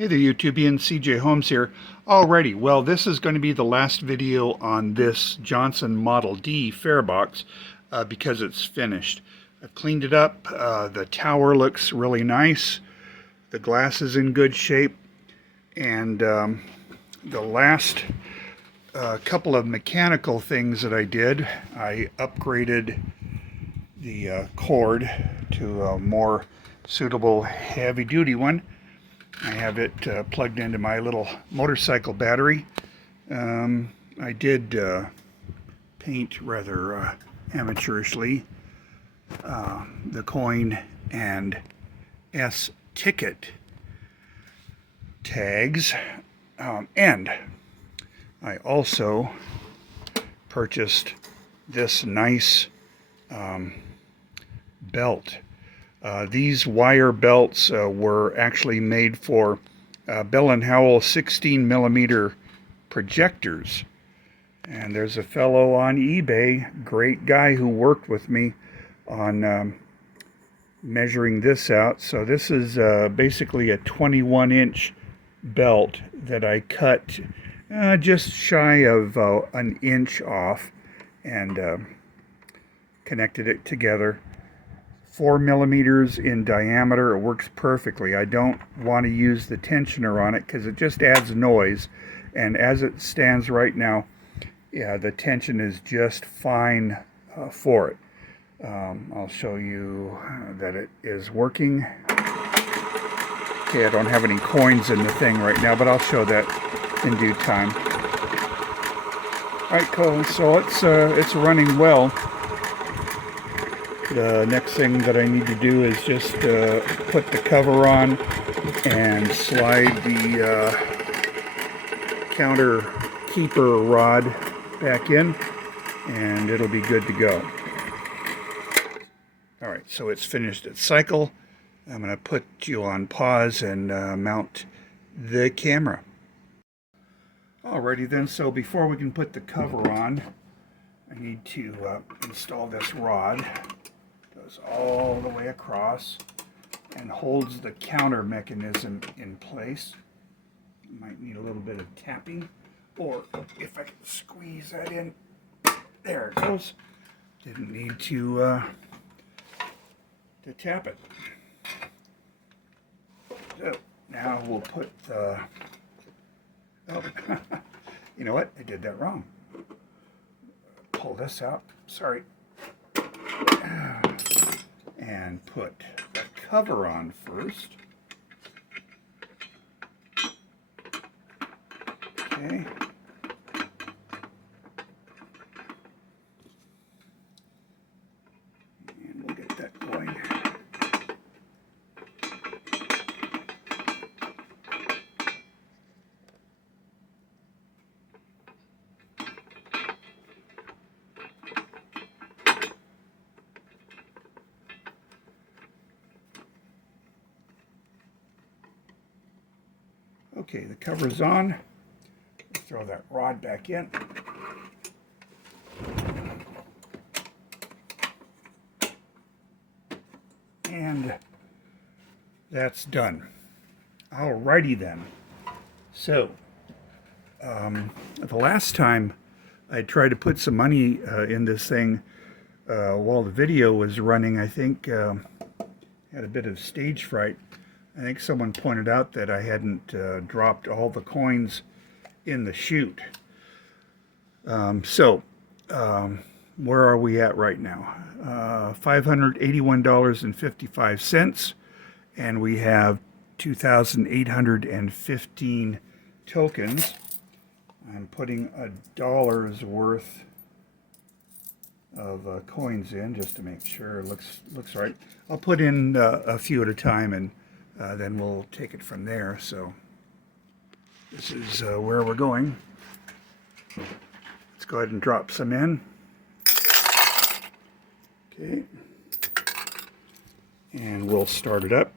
Hey there, YouTubians, CJ Holmes here. Alrighty, well, this is going to be the last video on this Johnson Model D farebox because it's finished. I've cleaned it up. The tower looks really nice. The glass is in good shape. And the last couple of mechanical things that I did, I upgraded the cord to a more suitable heavy-duty one. I have it plugged into my little motorcycle battery. I did paint rather amateurishly the coin and S ticket tags, and I also purchased this nice belt. These wire belts were actually made for Bell & Howell 16 millimeter projectors. And there's a fellow on eBay, great guy, who worked with me on measuring this out. So this is basically a 21-inch belt that I cut just shy of an inch off and connected it together. 4 millimeters in diameter. It works perfectly. I don't want to use the tensioner on it because it just adds noise, and as it stands right now, yeah, the tension is just fine for it. I'll show you that it is working. Okay, I don't have any coins in the thing right now, but I'll show that in due time. Alright, cool. So it's running well. The next thing that I need to do is just put the cover on and slide the counter keeper rod back in, and it'll be good to go. Alright, so it's finished its cycle. I'm going to put you on pause and mount the camera. Alrighty then, so before we can put the cover on, I need to install this rod. Goes all the way across and holds the counter mechanism in place. Might need a little bit of tapping, or if I can squeeze that in, there it goes. Didn't need to tap it. So now we'll put the, oh, you know what? I did that wrong. Pull this out. Sorry. And put the cover on first. Okay. And we'll get that going. Okay, the cover's on. Let's throw that rod back in. And that's done. Alrighty then. So, the last time I tried to put some money in this thing while the video was running, I think had a bit of stage fright. I think someone pointed out that I hadn't dropped all the coins in the chute. Where are we at right now? $581.55, and we have 2,815 tokens. I'm putting $1's worth of coins in just to make sure it looks right. I'll put in a few at a time, and then we'll take it from there. So this is where we're going. Let's go ahead and drop some in. Okay. And we'll start it up.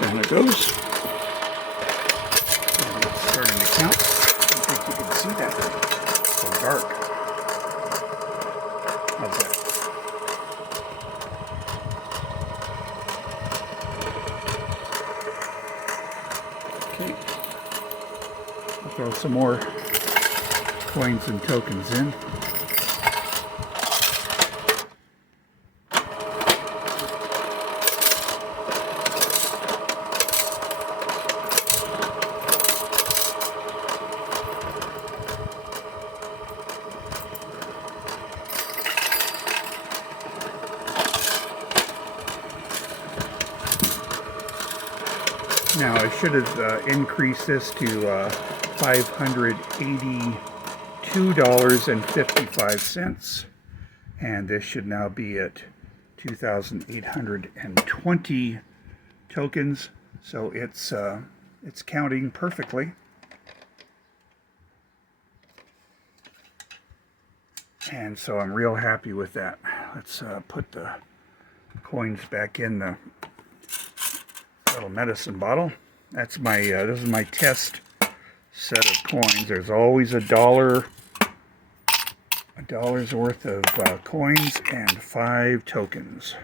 Down it goes. And it's starting to count. I don't think you can see that. It's so dark. How's that? throw some more coins and tokens in. Now I should have increased this to $582.55, and this should now be at 2,820 tokens. So it's counting perfectly. And so I'm real happy with that. Let's put the coins back in the little medicine bottle. That's my this is my test set of coins. There's always a dollar's worth of coins and 5 tokens.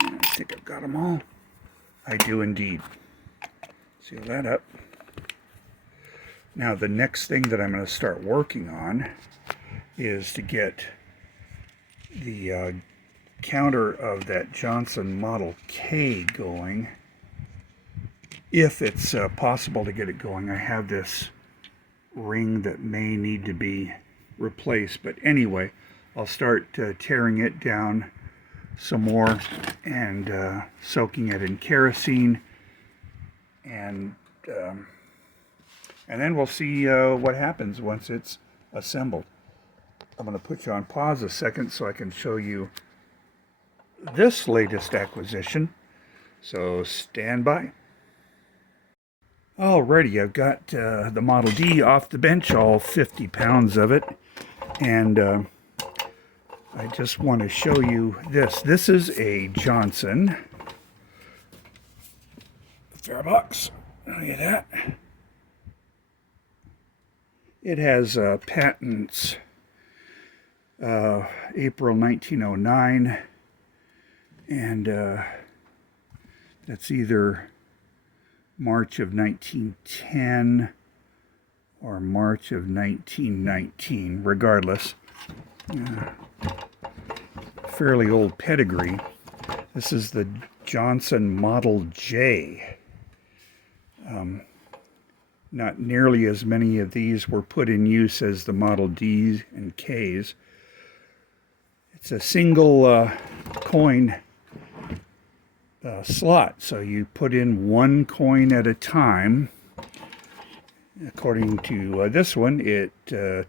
And I think I've got them all. I do indeed. Seal that up. Now the next thing that I'm going to start working on is to get the counter of that Johnson Model K going, if it's possible to get it going. I have this ring that may need to be replaced, but anyway, I'll start tearing it down some more and soaking it in kerosene, and then we'll see what happens once it's assembled. I'm going to put you on pause a second so I can show you this latest acquisition, so stand by. Alrighty, I've got the Model D off the bench, all 50 pounds of it, and I just want to show you this. This is a Johnson Farebox. Look at that. It has patents April 1909. And that's either March of 1910 or March of 1919, regardless. Fairly old pedigree. This is the Johnson Model J. Not nearly as many of these were put in use as the Model Ds and Ks. It's a single coin slot, so you put in 1 coin at a time. According to this one, it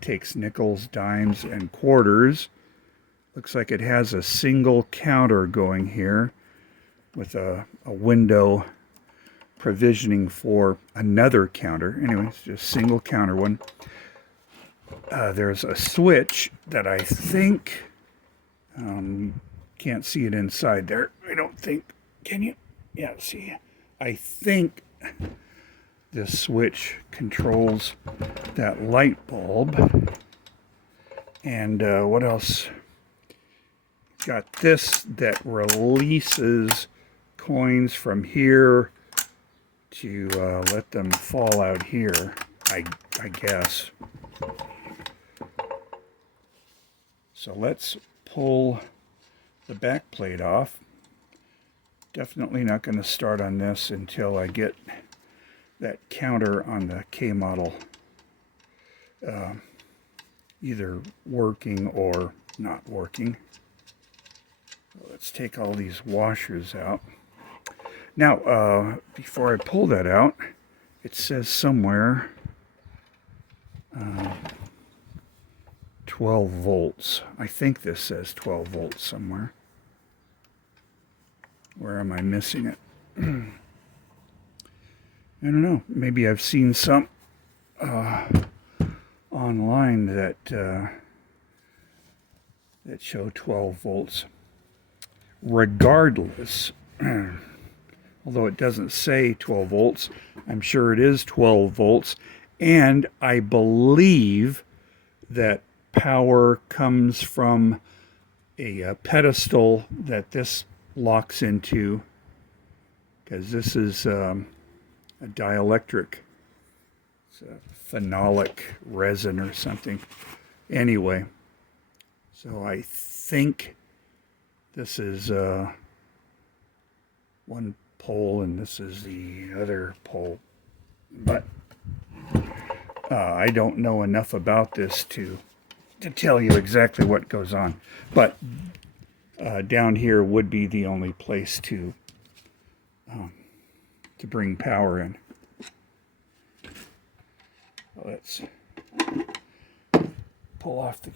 takes nickels, dimes, and quarters. Looks like it has a single counter going here with a window provisioning for another counter. Anyway, it's just single counter one. There's a switch that I think can't see it inside there. I don't think. Can you? Yeah, see. I think this switch controls that light bulb. And what else? Got this that releases coins from here to let them fall out here, I guess. So let's pull the back plate off. Definitely not going to start on this until I get that counter on the K model either working or not working. So let's take all these washers out. Now, before I pull that out, it says somewhere 12 volts. I think this says 12 volts somewhere. Where am I missing it? I don't know. Maybe I've seen some online that that show 12 volts. Regardless, although it doesn't say 12 volts, I'm sure it is 12 volts. And I believe that power comes from a pedestal that this locks into, because this is a dielectric. It's a phenolic resin or something. Anyway, so I think this is one pole and this is the other pole. But I don't know enough about this to tell you exactly what goes on. But down here would be the only place to bring power in. Let's pull off the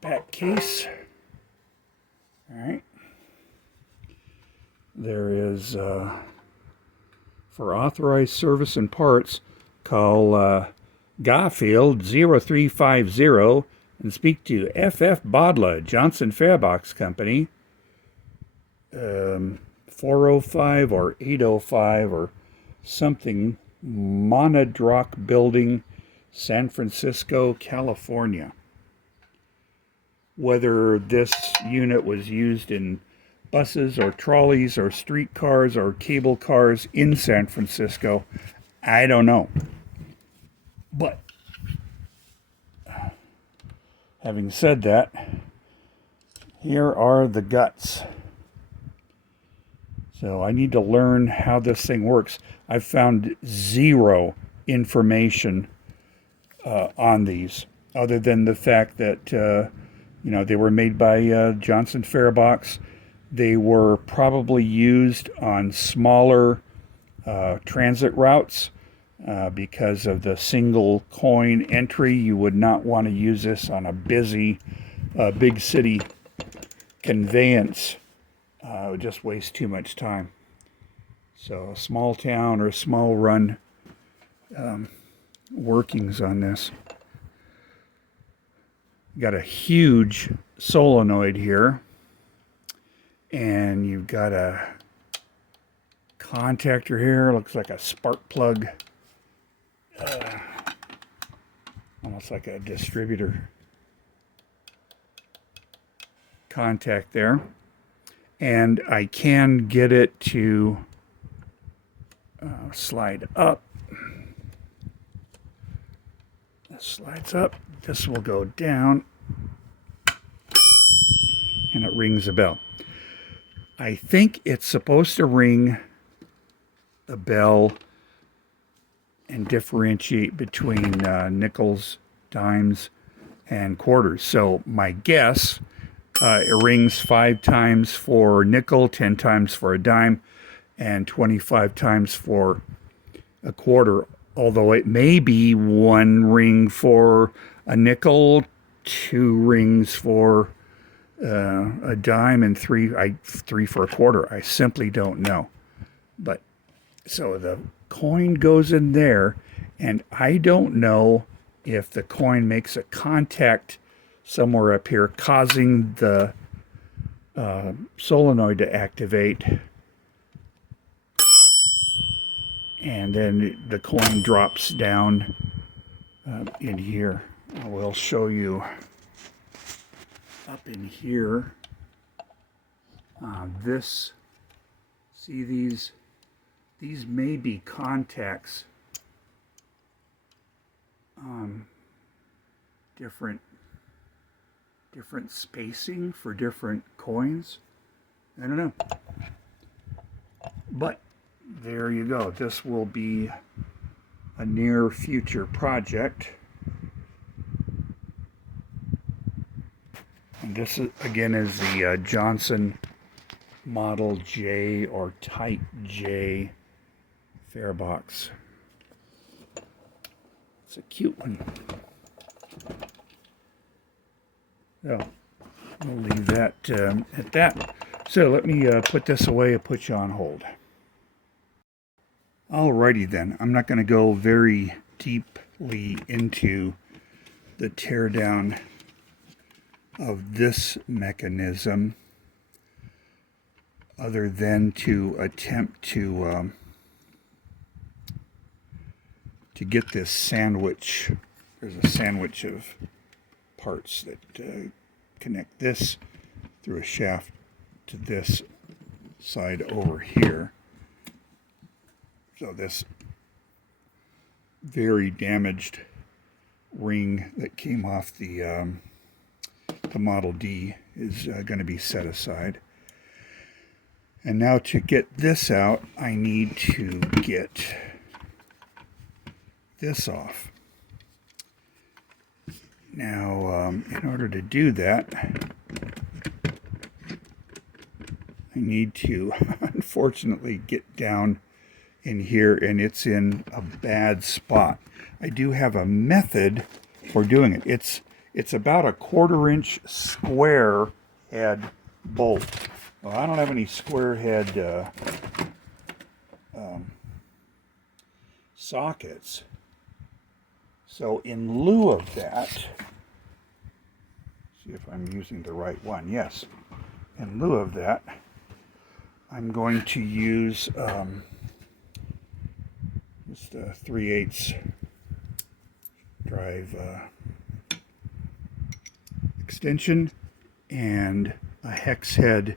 back case. All right. There is, for authorized service and parts, call Garfield 0350 and speak to F.F. Bodla, Johnson Fairbox Company, 405 or 805 or something, Monadrock Building, San Francisco, California. Whether this unit was used in buses or trolleys or streetcars or cable cars in San Francisco, I don't know. But having said that, here are the guts. So I need to learn how this thing works. I've found zero information on these, other than the fact that they were made by Johnson Fairbox. They were probably used on smaller transit routes because of the single coin entry. You would not want to use this on a busy big city conveyance. It would just waste too much time. So a small town or small run workings on this. Got a huge solenoid here, and you've got a contactor here. Looks like a spark plug, almost like a distributor contact there. And I can get it to slide up. This slides up. This will go down, and it rings a bell. I think it's supposed to ring a bell and differentiate between nickels, dimes, and quarters. So my guess, it rings 5 times for nickel, 10 times for a dime, and 25 times for a quarter. Although it may be 1 ring for a nickel, 2 rings for a dime, and 3 for a quarter. I simply don't know. But so the coin goes in there, and I don't know if the coin makes a contact somewhere up here, causing the solenoid to activate, and then the coin drops down in here. I will show you up in here. See these may be contacts on different spacing for different coins. I don't know. But there you go. This will be a near future project. And this is, again, is the Johnson Model J or Type J Fairbox. It's a cute one. So we'll leave that at that. So let me put this away and put you on hold. Alrighty then. I'm not going to go very deeply into the teardown of this mechanism, other than to attempt to get this sandwich. There's a sandwich of parts that connect this through a shaft to this side over here. So this very damaged ring that came off the Model D is going to be set aside. And now to get this out, I need to get this off. Now, in order to do that, I need to, unfortunately, get down in here, and it's in a bad spot. I do have a method for doing it. It's about a 1/4 inch square head bolt. Well, I don't have any square head sockets. So in lieu of that, see if I'm using the right one. Yes. In lieu of that, I'm going to use just a 3/8 drive extension and a hex head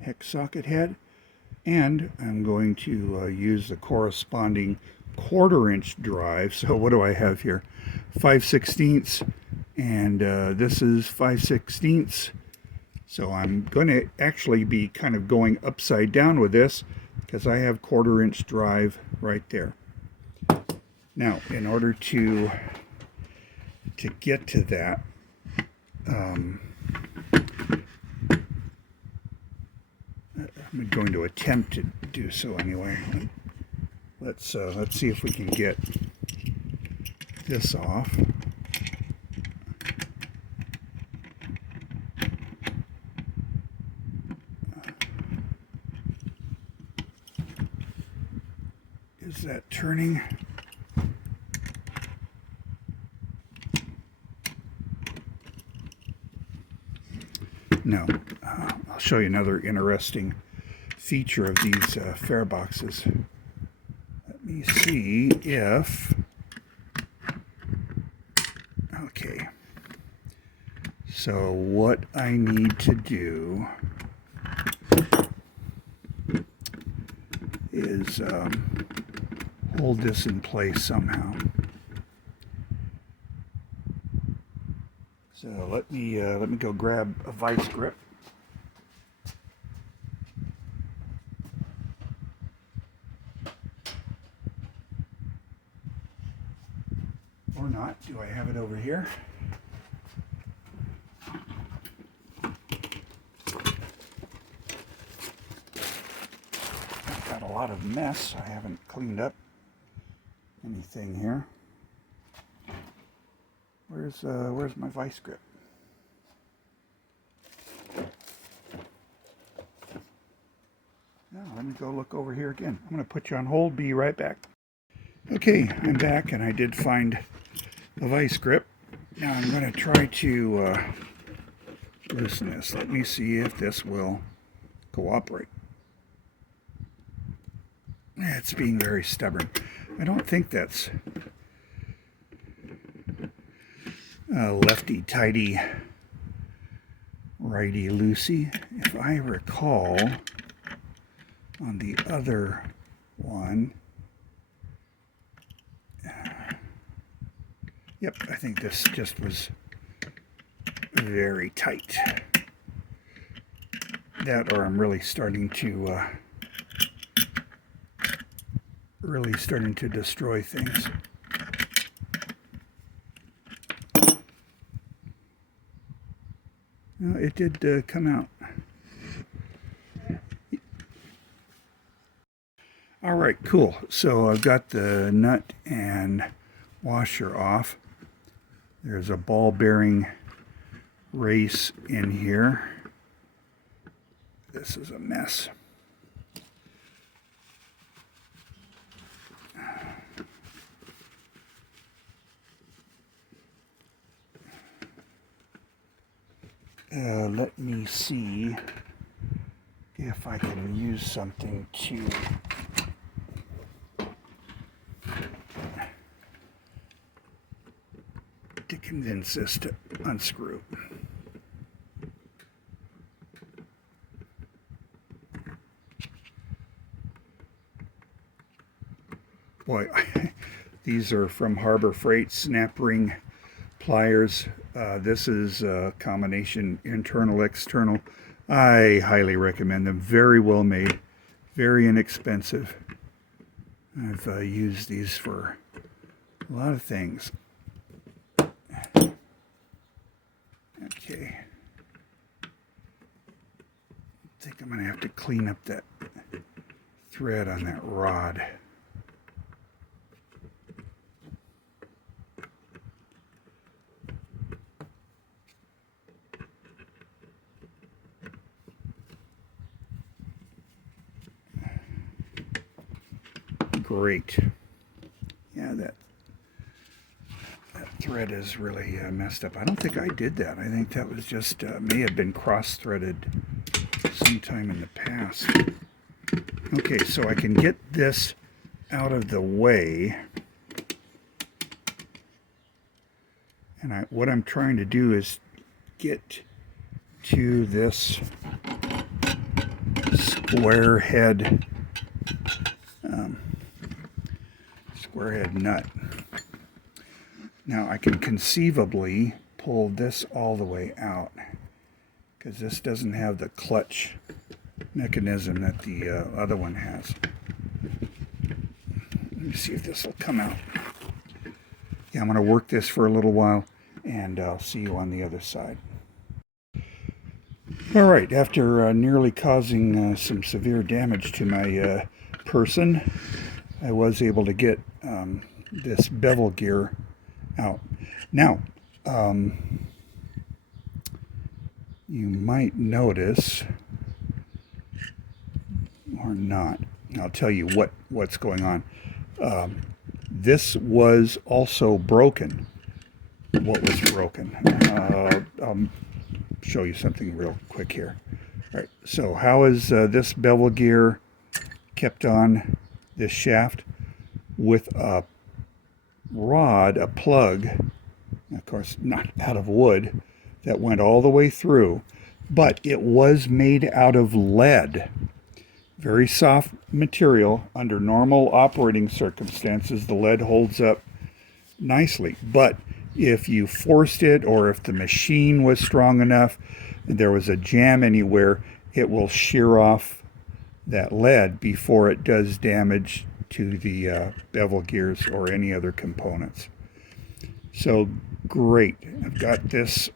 hex socket head, and I'm going to use the corresponding 1/4 inch drive. So what do I have here? 5/16, and this is 5/16. So I'm going to actually be kind of going upside down with this because I have 1/4 inch drive right there. Now, in order to get to that, I'm going to attempt to do so anyway. Let's see if we can get this off. Is that turning? No. I'll show you another interesting feature of these fare boxes. Let me see if... Okay. So what I need to do is hold this in place somehow. So let me go grab a vice grip. Or not. Do I have it over here? I've got a lot of mess. I haven't cleaned up anything here. Where's my vice grip? Now let me go look over here again. I'm going to put you on hold. Be right back. Okay, I'm back, and I did find the vice grip. Now I'm going to try to loosen this. Let me see if this will cooperate. It's being very stubborn. I don't think that's lefty-tighty, righty-loosey. If I recall, on the other one, yep, I think this just was very tight. That, or I'm really starting to destroy things. No, it did come out. All right, cool. So I've got the nut and washer off. There's a ball bearing race in here. This is a mess. Let me see if I can use something to convince this to unscrew. boy, these are from Harbor Freight snap ring pliers. This is a combination internal, external. I highly recommend them. Very well made, very inexpensive. I've used these for a lot of things. Okay. I think I'm going to have to clean up that thread on that rod. Great. Yeah, that thread is really messed up. I don't think I did that. I think that was just, may have been cross-threaded sometime in the past. Okay, so I can get this out of the way. And what I'm trying to do is get to this square head nut. Now I can conceivably pull this all the way out because this doesn't have the clutch mechanism that the other one has. Let me see if this will come out. Yeah, I'm going to work this for a little while and I'll see you on the other side. All right, after nearly causing some severe damage to my person, I was able to get this bevel gear out. Now, you might notice, or not, I'll tell you what's going on. This was also broken. What was broken? I'll show you something real quick here. All right, so how is this bevel gear kept on this shaft? With a rod, a plug, of course not out of wood, that went all the way through, but it was made out of lead. Very soft material. Under normal operating circumstances, the lead holds up nicely, but if you forced it, or if the machine was strong enough and there was a jam anywhere, it will shear off that lead before it does damage to the bevel gears or any other components. So great, I've got this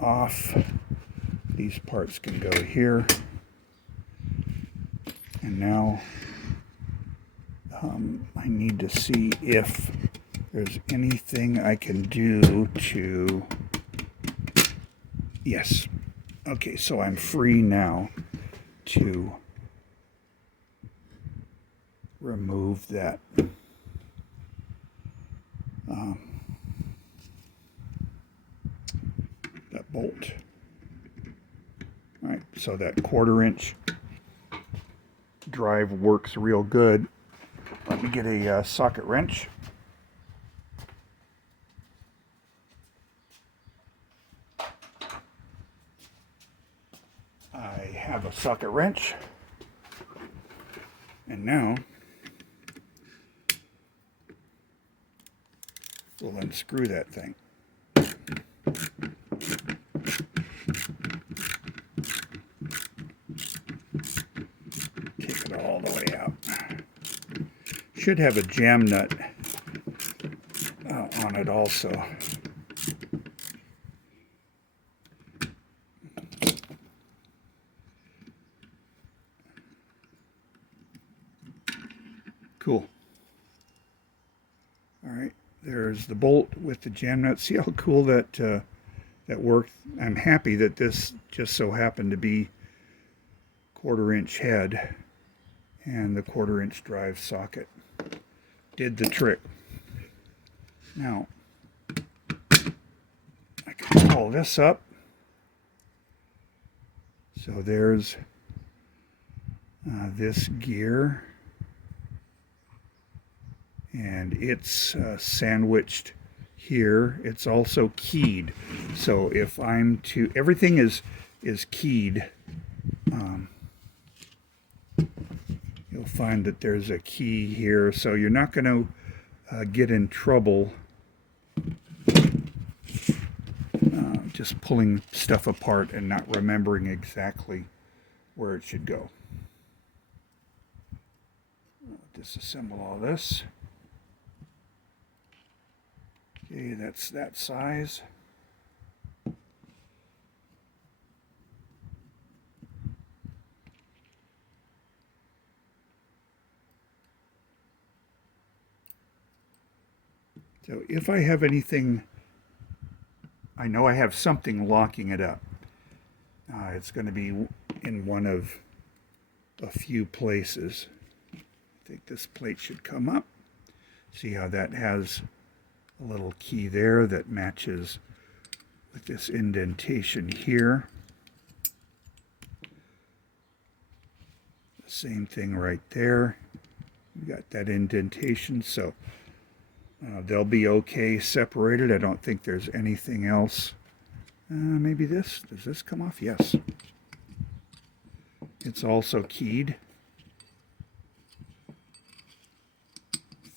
off. These parts can go here. And now I need to see if there's anything I can do to, yes. Okay, so I'm free now to remove that that bolt. All right, so that 1/4 inch drive works real good. Let me get a socket wrench. I have a socket wrench, and now we'll unscrew that thing. Take it all the way out. Should have a jam nut on it also. Cool. All right, there's the bolt with the jam nut. See how cool that that worked? I'm happy that this just so happened to be 1/4 inch head, and the 1/4 inch drive socket did the trick. Now, I can pull this up. So there's this gear, and it's sandwiched here. It's also keyed. So if I'm to, everything is keyed. You'll find that there's a key here, so you're not going to get in trouble just pulling stuff apart and not remembering exactly where it should go. I'll disassemble all this. Okay, that's that size. So if I have anything, I know I have something locking it up. It's going to be in one of a few places. I think this plate should come up. See how that has a little key there that matches with this indentation here. The same thing right there. You got that indentation, so they'll be okay separated. I don't think there's anything else. Maybe this. Does this come off? Yes. It's also keyed.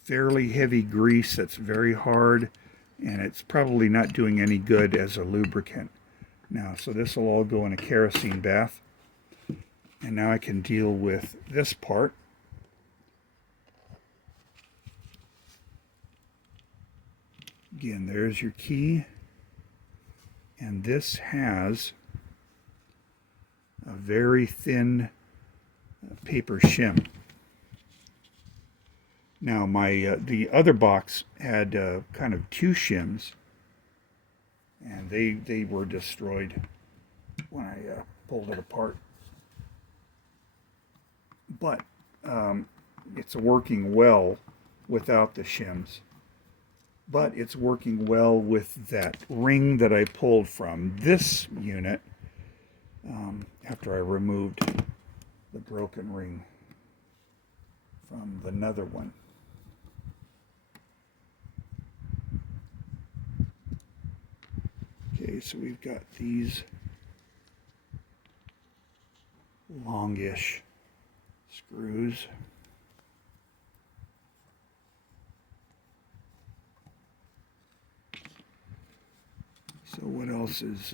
Fairly heavy grease that's very hard, and it's probably not doing any good as a lubricant. Now, so this will all go in a kerosene bath. And now I can deal with this part. Again, there's your key, and this has a very thin paper shim. Now the other box had kind of two shims, and they were destroyed when I pulled it apart. But it's working well without the shims. But it's working well with that ring that I pulled from this unit after I removed the broken ring from the other one. Okay, so we've got these longish screws. So what else is,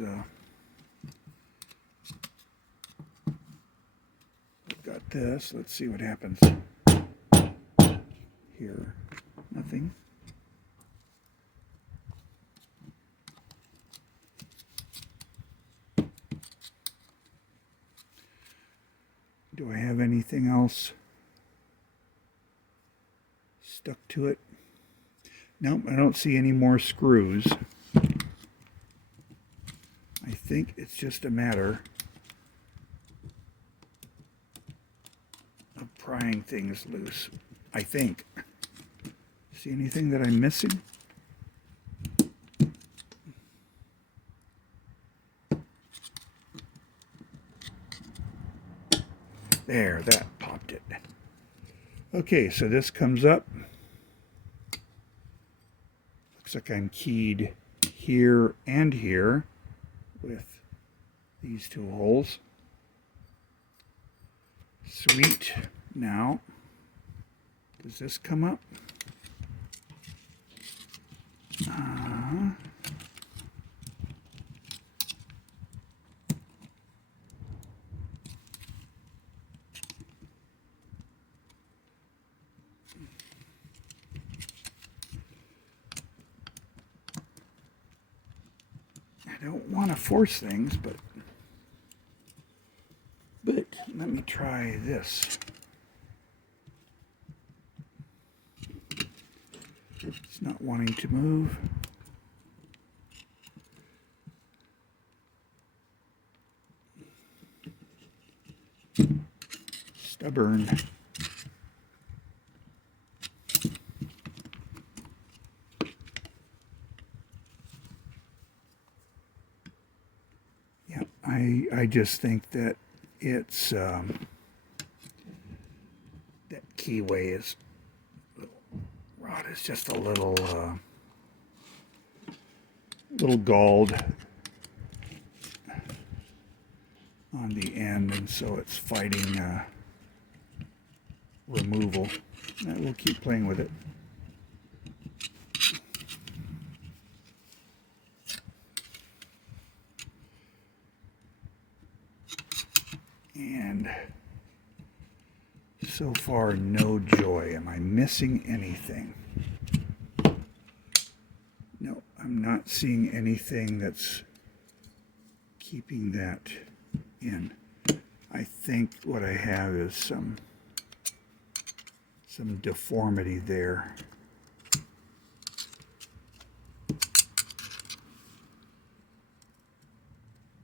I've got this, let's see what happens here. Nothing. Do I have anything else stuck to it? Nope, I don't see any more screws. I think it's just a matter of prying things loose. I think. See anything that I'm missing? There, that popped it. Okay, so this comes up. Looks like I'm keyed here and here with these two holes. Sweet. Now, does this come up? I don't want to force things, but let me try this. It's not wanting to move. Stubborn. Yeah, I just think that it's that keyway is rod is just a little galled on the end, and so it's fighting removal. We'll keep playing with it. And so far, no joy. Am I missing anything? No, I'm not seeing anything that's keeping that in. I think what I have is some deformity there.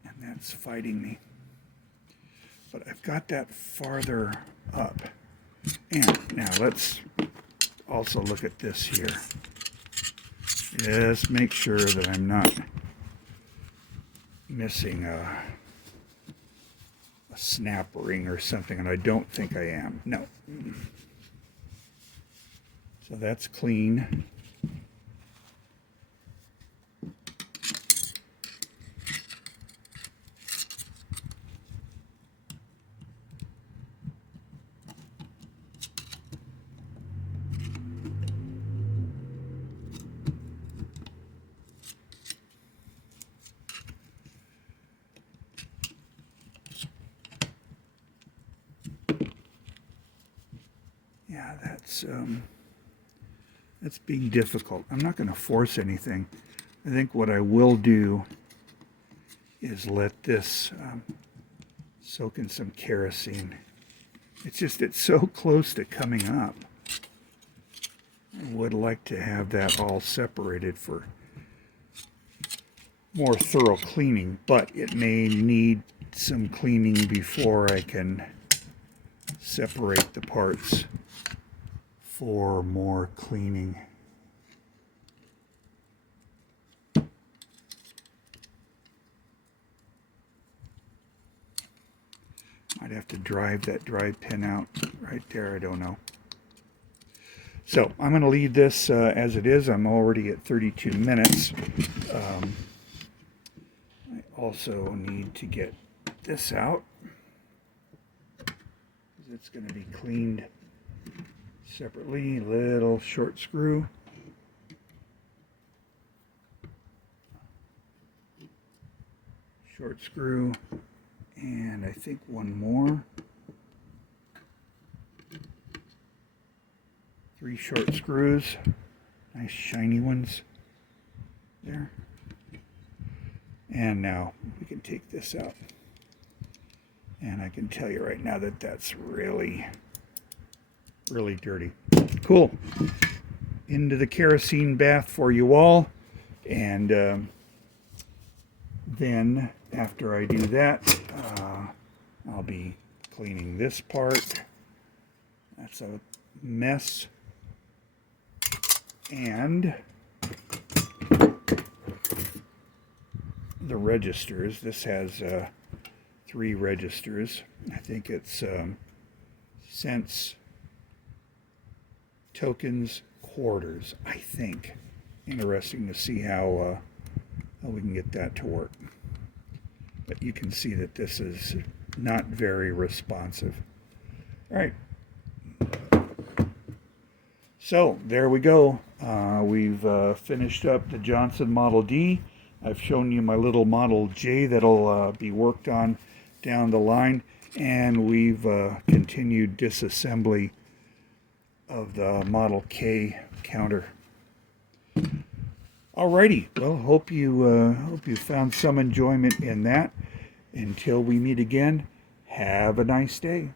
And that's fighting me. But I've got that farther up. And now let's also look at this here. Just make sure that I'm not missing a snap ring or something, and I don't think I am. No. So that's clean. Yeah, that's being difficult. I'm not going to force anything. I think what I will do is let this soak in some kerosene. It's so close to coming up. I would like to have that all separated for more thorough cleaning, but it may need some cleaning before I can separate the parts for more cleaning. I'd have to drive that drive pin out right there. I don't know. So I'm going to leave this as it is. I'm already at 32 minutes. I also need to get this out. It's going to be cleaned separately. Little short screw. Short screw. And I think one more. 3 short screws. Nice shiny ones. There. And now we can take this out. And I can tell you right now that that's really, really dirty. Cool. Into the kerosene bath for you all. And then after I do that, I'll be cleaning this part. That's a mess. And the registers. This has 3 registers. I think it's cents, tokens, quarters, I think. Interesting to see how we can get that to work. But you can see that this is not very responsive. All right. So there we go. We've finished up the Johnson Model D. I've shown you my little Model J that'll be worked on down the line. And we've continued disassembly of the Model K counter. Alrighty, well, hope you found some enjoyment in that. Until we meet again, have a nice day.